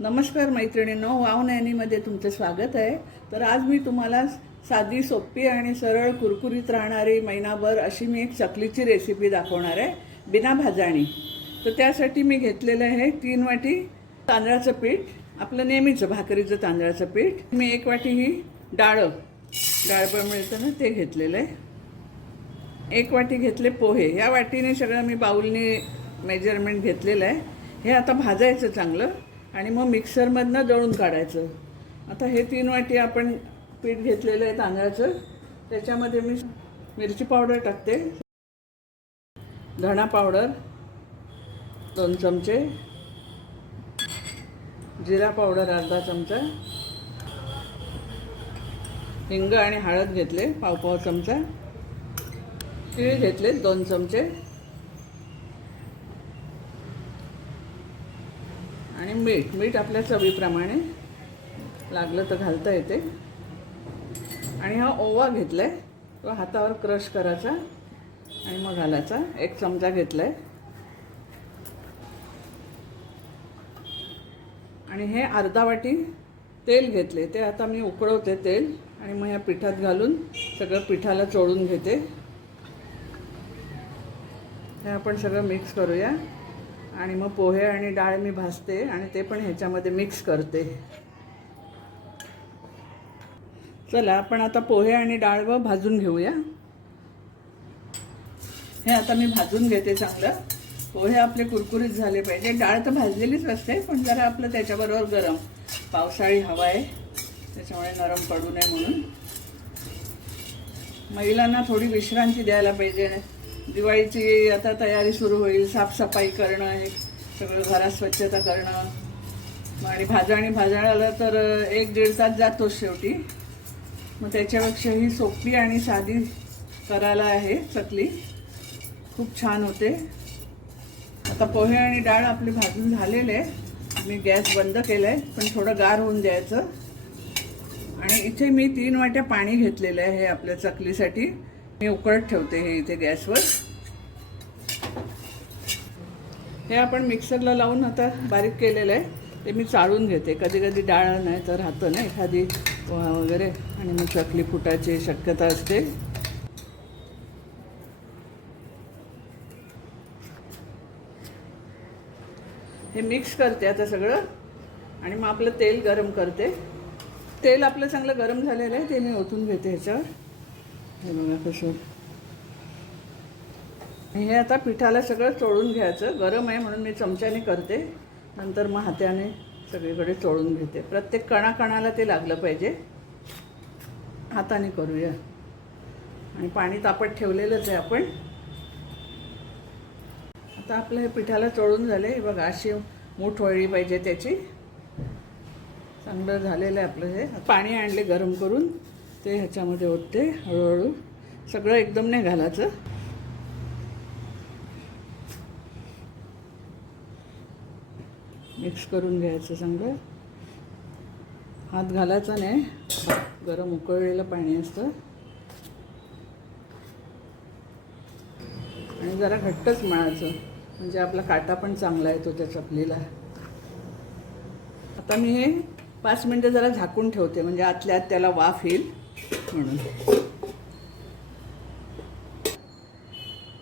नमस्कार मैत्रिणींनो वावनॅनीमध्ये तुमचं स्वागत आहे. तर आज मी तुम्हाला साधी सोपी आणि सरळ कुरकुरीत राहणारी महिनाभर अशी मी एक चकलीची रेसिपी दाखवणार आहे बिना भाजाणी. तर त्यासाठी मी घेतलेलं आहे तीन वाटी तांदळाचं पीठ आपलं नेहमीचं भाकरीचं तांदळाचं पीठ. मी एक वाटी ही डाळं डाळ पण मिळतं ना ते घेतलेलं आहे. एक वाटी घेतले पोहे. या वाटीने सगळं मी बाऊलने मेजरमेंट घेतलेलं आहे. हे आता भाजायचं चांगलं. आणि मग मिक्सरमधनं दळून काढायचं. आता हे तीन वाटी आपण पीठ घेतलेलं आहे तांदळाचं. त्याच्यामध्ये मी मिरची पावडर टाकते. धणा पावडर दोन चमचे. जिरा पावडर अर्धा चमचा. हिंग आणि हळद घेतले पाव पाव चमचा. तीळ घेतले दोन चमचे. आणि मीठ मीठ आपल्या चवीप्रमाणे लागलं तर घालता येते. आणि हा ओवा घेतला आहे तो हातावर क्रश करायचा आणि मग घालायचा एक चमचा घेतला आहे आणि हे अर्धा वाटी तेल घेतले ते आता मी उकळवते तेल आणि मग या पिठात घालून सगळं पिठाला चोळून घेते. हे आपण सगळं मिक्स करूया. आणि मग पोहे आणि डाळ मी भाजते आणि ते पण ह्याच्यामध्ये मिक्स करते. चला आपण आता पोहे आणि डाळ व भाजून घेऊया. हे आता मी भाजून घेते चांगलं. पोहे आपले कुरकुरीत झाले पाहिजे. डाळ तर भाजलेलीच असते पण जरा आपलं त्याच्याबरोबर गरम. पावसाळी हवा आहे त्याच्यामुळे नरम पडू नये म्हणून. महिलांना थोडी विश्रांती द्यायला पाहिजे. दिवाळीची आता तयारी सुरू होईल साफसफाई करणं हे सगळं घरात स्वच्छता करणं. आणि मग आणि भाजाणी आलं तर एक दीड तास जातोच शेवटी. मग त्याच्यापेक्षा ही सोपी आणि साधी करायला आहे चकली. खूप छान होते. आता पोहे आणि डाळ आपली भाजून झालेले आहे. मी गॅस बंद केलं आहे पण थोडं गार होऊन द्यायचं. आणि इथे मी तीन वाट्या पाणी घेतलेलं आहे हे आपल्या चकलीसाठी. मी उकळत ठेवते हे इथे गॅसवर. हे आपण मिक्सरला लावून आता बारीक केलेलं आहे. ते मी चाळून घेते. कधी कधी डाळ नाही तर राहतं ना एखादी पोहा वगैरे. आणि मग चकली फुटायची शक्यता असते. हे मिक्स करते आता सगळं. आणि मग आपलं तेल गरम करते. तेल आपलं चांगलं गरम झालेलं आहे. ते मी ओतून घेते ह्याच्यावर. हे बघा कसं. हे आता पिठाला सगळं चोळून घ्यायचं. गरम आहे म्हणून मी चमच्याने करते. नंतर मग हात्याने सगळीकडे चोळून घेते. प्रत्येक कणाकणाला ते लागलं पाहिजे. हाताने करूया. आणि पाणी तापत ठेवलेलंच आहे आपण. आता आपलं हे पिठाला चोळून झाले. बघा अशी मूठ वळली पाहिजे त्याची. चांगलं झालेलं आहे आपलं हे. पाणी आणले गरम करून. ते ह्याच्यामध्ये ओतते हळूहळू. सगळं एकदम नाही घालायचं. मिक्स करून घ्यायचं चांगलं हात घालायचा नाही. गरम उकळलेलं पाणी असतं. आणि जरा घट्टच मळायचं. म्हणजे आपला काटा पण चांगला येतो त्या चपलीला. आता मी हे पाच मिनटं जरा झाकून ठेवते. म्हणजे आतल्या आत त्याला वाफ येईल. म्हणून.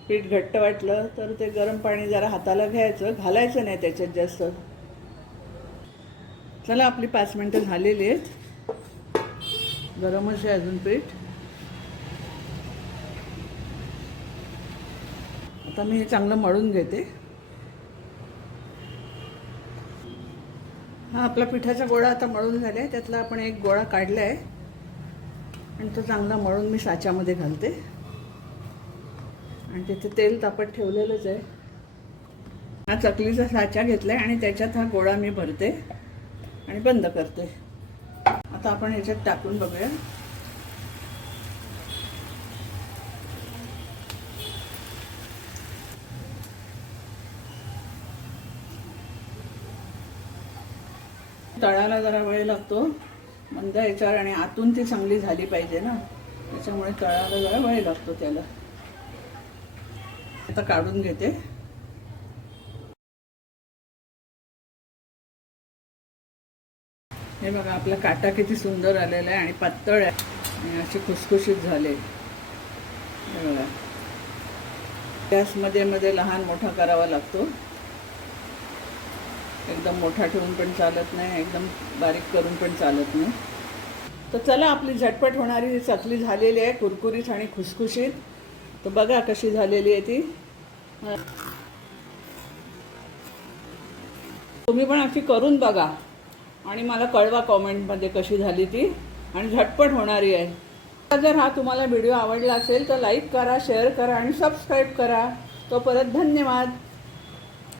पीठ घट्ट वाटलं तर ते गरम पाणी जरा हाताला घ्यायचं घालायचं नाही त्याच्यात जास्त. चला आपली पाच मिनटं झालेली आहेत. गरमच आहे अजून पीठ. आता मी हे चांगलं मळून घेते. हा आपला पिठाचा गोळा आता मळून झाला आहे त्यातला आपण एक गोळा काढला आहे आणि तो चांगला मळून मी साच्यामध्ये घालते. आणि तिथे तेल तापत ठेवलेलंच आहे. हा चकलीचा साचा घेतला आहे आणि त्याच्यात हा गोळा मी भरते आणि बंद करते. आता आपण ह्याच्यात टाकून बघूया. तळाला जरा वेळ लागतो. मंद याच्यावर आणि आतून ती चांगली झाली पाहिजे ना. त्याच्यामुळे तळाला जरा वेळ लागतो त्याला. आता काढून घेते. हे बघा आपला काटा किती सुंदर आलेला आहे आणि पातळ आहे. आणि असे खुसखुशीत झाले. हे बघा. मध्ये लहान मोठा करावा लागतो. एकदम मोठा ठेवून पण चालत नाही एकदम बारीक करून पण चालत नाही. तर चला आपली झटपट होणारी चकली झालेली आहे कुरकुरीत आणि खुसखुशीत. तर बघा कशी झालेली आहे ती. तुम्ही पण अशी करून बघा आणि मला कळवा कॉमेंटमध्ये कशी झाली ती. आणि झटपट होणारी आहे. तर जर हा तुम्हाला व्हिडिओ आवडला असेल तर लाईक करा शेअर करा आणि सबस्क्राईब करा. तो परत धन्यवाद.